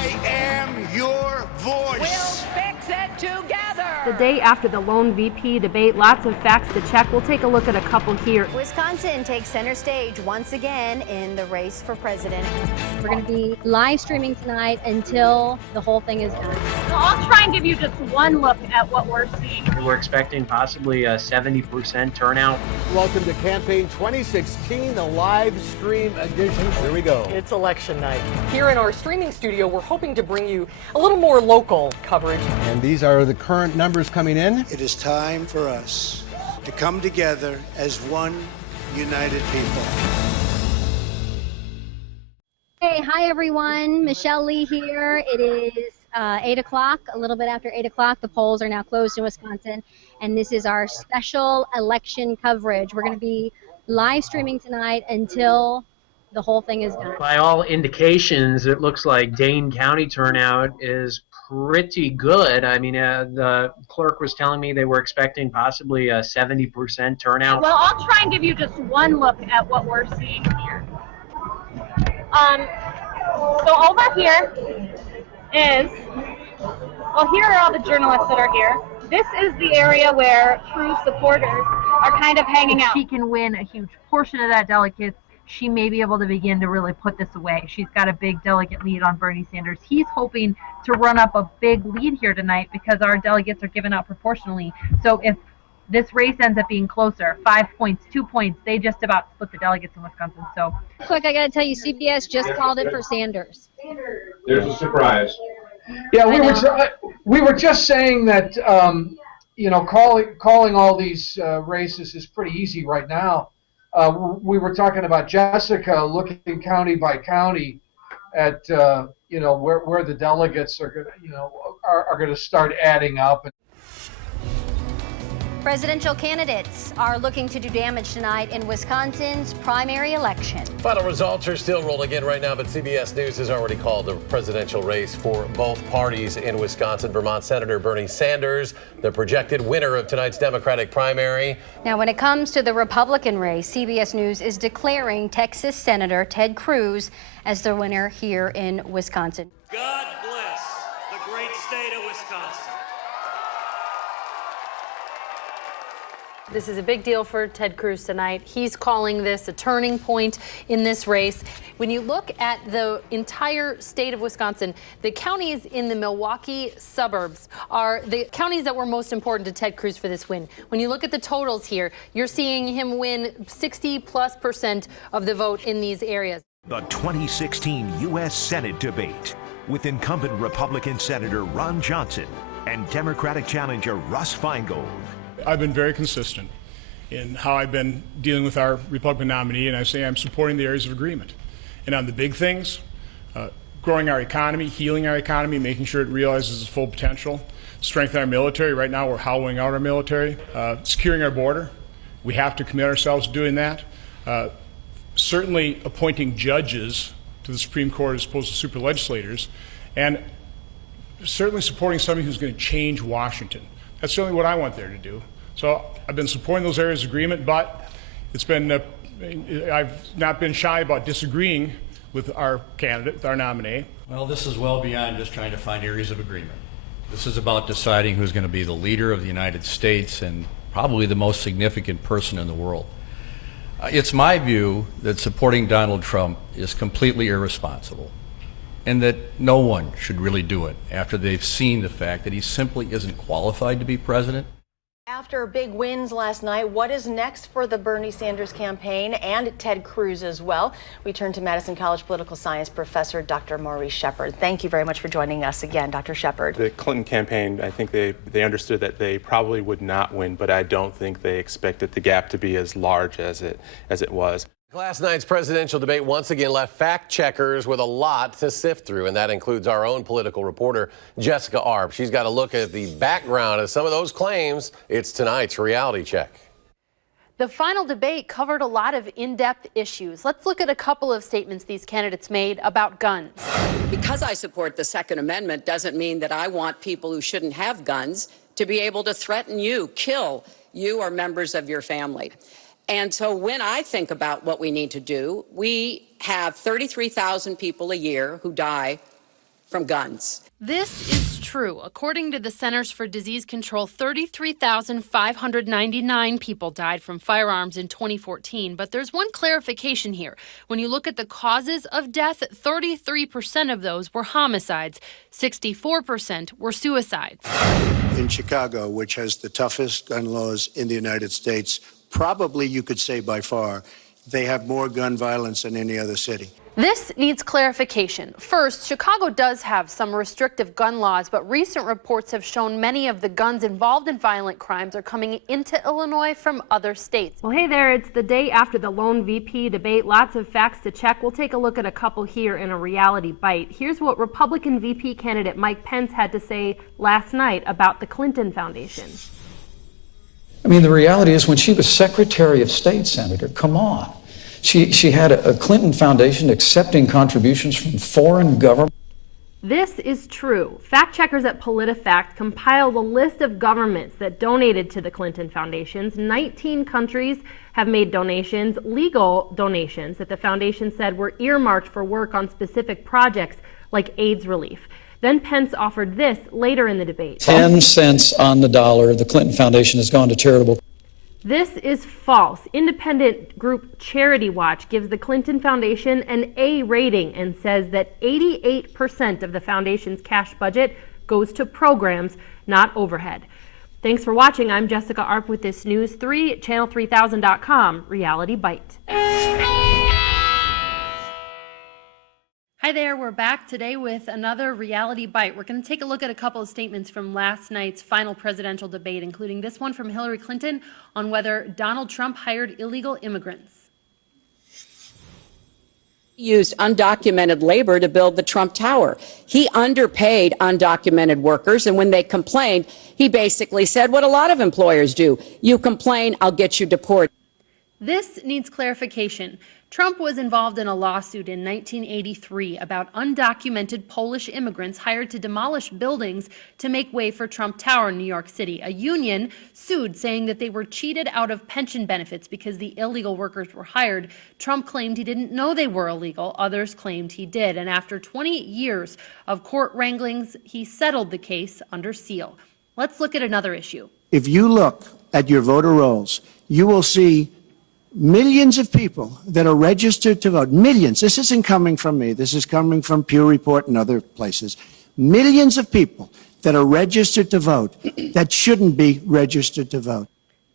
I am your voice. We'll fix it together. The day after the lone VP debate, lots of facts to check. We'll take a look at a couple here. Wisconsin takes center stage once again in the race for president. We're going to be live streaming tonight until the whole thing is done. So I'll try and give you just one look at what we're seeing. We're expecting possibly a 70% turnout. Welcome to Campaign 2016, the live stream edition. Here we go. It's election night. Here in our streaming studio, we're hoping to bring you a little more local coverage. And these are the current numbers coming in. It is time for us to come together as one united people. Hey, hi everyone. Michelle Lee here. It is 8 o'clock, a little bit after 8 o'clock. The polls are now closed in Wisconsin, and this is our special election coverage. We're going to be live streaming tonight until the whole thing is done. By all indications, it looks like Dane County turnout is pretty good. I mean, the clerk was telling me they were expecting possibly a 70% turnout. Well, I'll try and give you just one look at what we're seeing here. So over here is, well, here are all the journalists that are here. This is the area where Cruz supporters are kind of hanging out. She can win a huge portion of that delegates. She may be able to begin to really put this away. She's got a big delegate lead on Bernie Sanders. He's hoping to run up a big lead here tonight because our delegates are given out proportionally. So if this race ends up being closer, 5 points, 2 points, they just about split the delegates in Wisconsin. So, Quick, I got to tell you, CBS just called it for Sanders. There's a surprise. Yeah, we were just saying that calling all these races is pretty easy right now. We were talking about Jessica looking county by county at where the delegates are going to start adding up. Presidential candidates are looking to do damage tonight in Wisconsin's primary election. Final results are still rolling in right now, but CBS News has already called the presidential race for both parties in Wisconsin. Vermont Senator Bernie Sanders, the projected winner of tonight's Democratic primary. Now, when it comes to the Republican race, CBS News is declaring Texas Senator Ted Cruz as the winner here in Wisconsin. God bless the great state of Wisconsin. this is a big deal for Ted Cruz tonight. He's calling this a turning point in this race. When you look at the entire state of Wisconsin, the counties in the Milwaukee suburbs are the counties that were most important to Ted Cruz for this win. When you look at the totals here, you're seeing him win 60+% of the vote in these areas. The 2016 U.S. Senate debate with incumbent Republican Senator Ron Johnson and Democratic challenger Russ Feingold. I've been very consistent in how I've been dealing with our Republican nominee, and I say I'm supporting the areas of agreement. And on the big things, growing our economy, healing our economy, making sure it realizes its full potential, strengthening our military. Right now we're hollowing out our military, securing our border. We have to commit ourselves to doing that. Certainly appointing judges to the Supreme Court as opposed to super legislators, and certainly supporting somebody who's going to change Washington. That's certainly what I want there to do. So I've been supporting those areas of agreement, but it's been I've not been shy about disagreeing with our candidate, with our nominee. Well, this is well beyond just trying to find areas of agreement. This is about deciding who's going to be the leader of the United States and probably the most significant person in the world. It's my view that supporting Donald Trump is completely irresponsible, and that no one should really do it after they've seen the fact that he simply isn't qualified to be president. After big wins last night, what is next for the Bernie Sanders campaign and Ted Cruz as well? We turn to Madison College political science professor Dr. Maurice Shepard. Thank you very much for joining us again, Dr. Shepard. The Clinton campaign, I think they understood that they probably would not win, but I don't think they expected the gap to be as large as it was. Last night's presidential debate once again left fact checkers with a lot to sift through, and that includes our own political reporter, Jessica Arp. She's got a look at the background of some of those claims. It's tonight's reality check. The final debate covered a lot of in-depth issues. Let's look at a couple of statements these candidates made about guns. Because I support the Second Amendment doesn't mean that I want people who shouldn't have guns to be able to threaten you, kill you or members of your family. And so when I think about what we need to do, we have 33,000 people a year who die from guns. This is true. According to the Centers for Disease Control, 33,599 people died from firearms in 2014. But there's one clarification here. When you look at the causes of death, 33% of those were homicides, 64% were suicides. In Chicago, which has the toughest gun laws in the United States, probably you could say by far, they have more gun violence than any other city. This needs clarification. First, Chicago does have some restrictive gun laws, but recent reports have shown many of the guns involved in violent crimes are coming into Illinois from other states. Well, hey there, it's the day after the lone VP debate. Lots of facts to check. We'll take a look at a couple here in a reality bite. Here's what Republican VP candidate Mike Pence had to say last night about the Clinton Foundation. I mean, the reality is when she was Secretary of State, Senator, come on. She had a Clinton Foundation accepting contributions from foreign governments. This is true. Fact checkers at PolitiFact compiled a list of governments that donated to the Clinton Foundations. 19 countries have made donations, legal donations that the foundation said were earmarked for work on specific projects like AIDS relief. Then Pence offered this later in the debate. 10 cents on the dollar, the Clinton Foundation has gone to charitable. This is false. Independent group Charity Watch gives the Clinton Foundation an A rating and says that 88% of the foundation's cash budget goes to programs, not overhead. Thanks for watching. I'm Jessica Arp with this News 3 at channel3000.com Reality Bite. Hi there, we're back today with another Reality Bite. We're going to take a look at a couple of statements from last night's final presidential debate, including this one from Hillary Clinton on whether Donald Trump hired illegal immigrants. He used undocumented labor to build the Trump Tower. He underpaid undocumented workers, and when they complained, he basically said what a lot of employers do. You complain, I'll get you deported. This needs clarification. Trump was involved in a lawsuit in 1983 about undocumented Polish immigrants hired to demolish buildings to make way for Trump Tower in New York City. A union sued, saying that they were cheated out of pension benefits because the illegal workers were hired. Trump claimed he didn't know they were illegal. Others claimed he did. And after 20 years of court wranglings, he settled the case under seal. Let's look at another issue. If you look at your voter rolls, you will see millions of people that are registered to vote. Millions. This isn't coming from me. This is coming from Pew Report and other places. Millions of people that are registered to vote that shouldn't be registered to vote.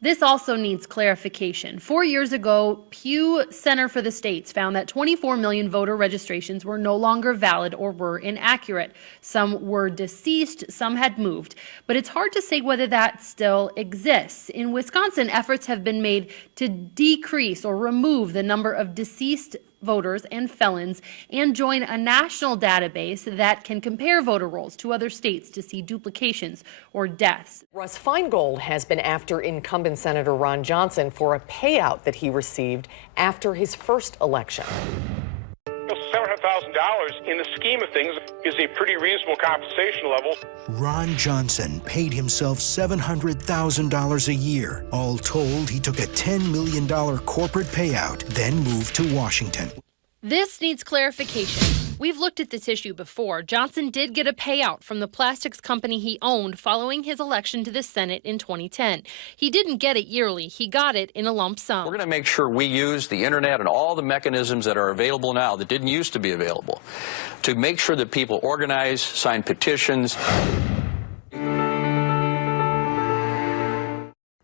This also needs clarification. 4 years ago, Pew Center for the States found that 24 million voter registrations were no longer valid or were inaccurate. Some were deceased, some had moved. But it's hard to say whether that still exists. In Wisconsin, efforts have been made to decrease or remove the number of deceased voters and felons and join a national database that can compare voter rolls to other states to see duplications or deaths. Russ Feingold has been after incumbent Senator Ron Johnson for a payout that he received after his first election. $700,000 in the scheme of things is a pretty reasonable compensation level. Ron Johnson paid himself $700,000 a year. All told, he took a $10 million corporate payout, then moved to Washington. This needs clarification. We've looked at this issue before. Johnson did get a payout from the plastics company he owned following his election to the Senate in 2010. He didn't get it yearly. He got it in a lump sum. We're going to make sure we use the internet and all the mechanisms that are available now that didn't used to be available to make sure that people organize, sign petitions.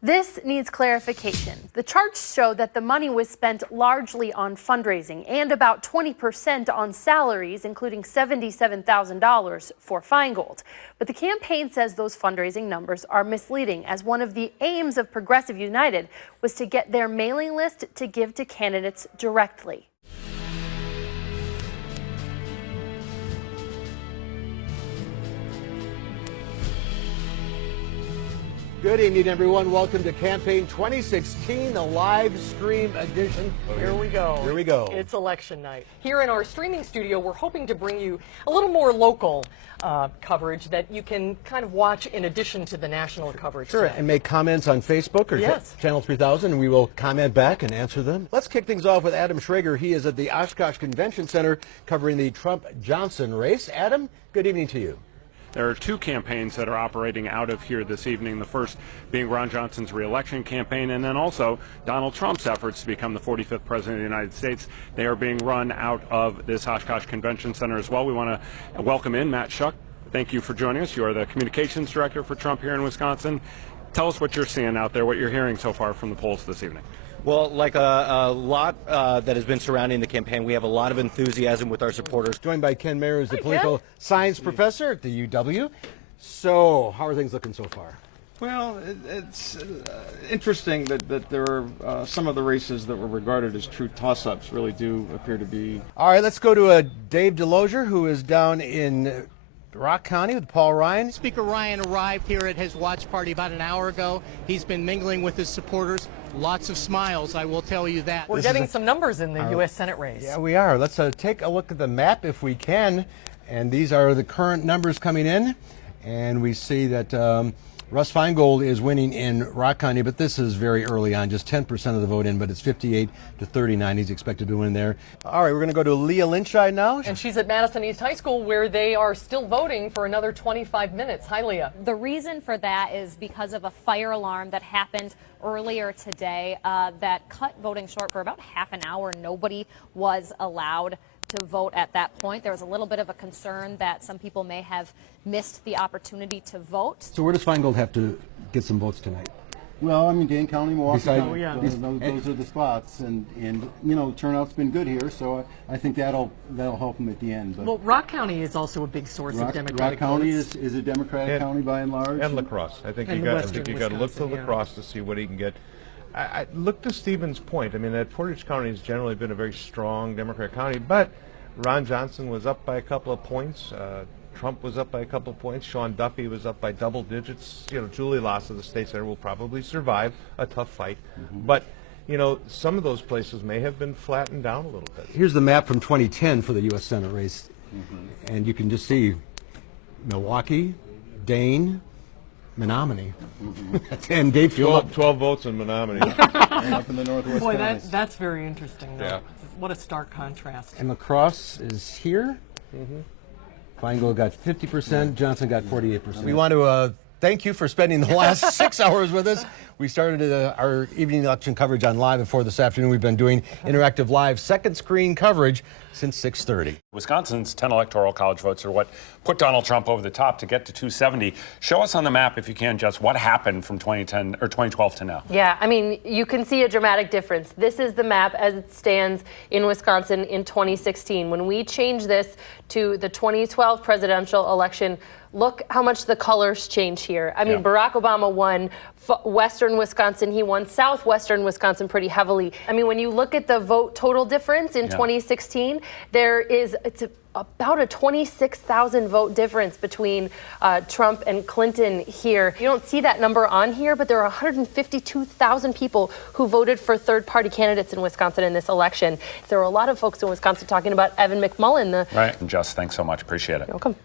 This needs clarification. The charts show that the money was spent largely on fundraising and about 20% on salaries, including $77,000 for Feingold. But the campaign says those fundraising numbers are misleading, as one of the aims of Progressive United was to get their mailing list to give to candidates directly. Good Good evening, everyone. Welcome to Campaign 2016, the live stream edition. Here we go. Here we go. It's election night. Here in our streaming studio, we're hoping to bring you a little more local coverage that you can kind of watch in addition to the national coverage. Sure, today. and make comments on Facebook or Yes. Channel 3000, and we will comment back and answer them. Let's kick things off with Adam Schrager. He is at the Oshkosh Convention Center covering the Trump-Johnson race. Adam, good evening to you. There are two campaigns that are operating out of here this evening. The first being Ron Johnson's re-election campaign, and then also Donald Trump's efforts to become the 45th president of the United States. They are being run out of this Oshkosh Convention Center as well. We want to welcome in Matt Schuck. Thank you for joining us. You are the communications director for Trump here in Wisconsin. Tell us what you're seeing out there, what you're hearing so far from the polls this evening. Well, like a lot that has been surrounding the campaign, we have a lot of enthusiasm with our supporters. Joined by Ken Murrows, the political science professor at the UW. So, how are things looking so far? Well, it's interesting that there are some of the races that were regarded as true toss-ups really do appear to be. All right, let's go to Dave Delosier, who is down in Rock County with Paul Ryan. Speaker Ryan arrived here at his watch party about an hour ago. He's been mingling with his supporters. Lots of smiles, I will tell you that. We're getting some numbers in the U.S. Senate race. Yeah, we are. Let's take a look at the map if we can. And these are the current numbers coming in. And we see that Russ Feingold is winning in Rock County, but this is very early on, just 10% of the vote in, but it's 58-39. He's expected to win there. All right, we're going to go to Leah Lynchide now. And she's at Madison East High School, where they are still voting for another 25 minutes. Hi, Leah. The reason for that is because of a fire alarm that happened earlier today that cut voting short for about half an hour. Nobody was allowed to vote at that point. There was a little bit of a concern that some people may have missed the opportunity to vote. So where does Feingold have to get some votes tonight? Well, I mean, Dane County, Milwaukee County, Besides- those are the spots, and you know, turnout's been good here, so I think that'll help them at the end. But Well, Rock County is also a big source of Democratic Rock County votes. is a Democratic county by and large. And lacrosse. I think And you got Western to look to Wisconsin, yeah. lacrosse to see what he can get. I look to Stevens' point. I mean, that Portage County has generally been a very strong Democratic county, but Ron Johnson was up by a couple of points. Trump was up by a couple of points. Sean Duffy was up by double digits. You know, Julie Loss of the State Center will probably survive a tough fight. But, you know, some of those places may have been flattened down a little bit. Here's the map from 2010 for the U.S. Senate race. And you can just see Milwaukee, Dane, Menominee, and Dave 12 votes in Menominee. Up in the northwest Boy, counties. that's very interesting, though. Yeah. What a stark contrast. And lacrosse is here. Feingold got 50%, Johnson got 48%. We want to thank you for spending the last 6 hours with us. We started our evening election coverage on live before this afternoon. We've been doing interactive live second screen coverage since 6:30. Wisconsin's 10 electoral college votes are what put Donald Trump over the top to get to 270. Show us on the map, if you can, Jess, what happened from 2010 or 2012 to now. Yeah, I mean, you can see a dramatic difference. This is the map as it stands in Wisconsin in 2016. When we change this to the 2012 presidential election, look how much the colors change here. I mean, Barack Obama won Western Wisconsin. He won Southwestern Wisconsin pretty heavily. I mean, when you look at the vote total difference in 2016, it's about a 26,000 vote difference between Trump and Clinton here. You don't see that number on here, but there are 152,000 people who voted for third-party candidates in Wisconsin in this election. There were a lot of folks in Wisconsin talking about Evan McMullin. Right. And Jess, thanks so much. Appreciate it. You're welcome.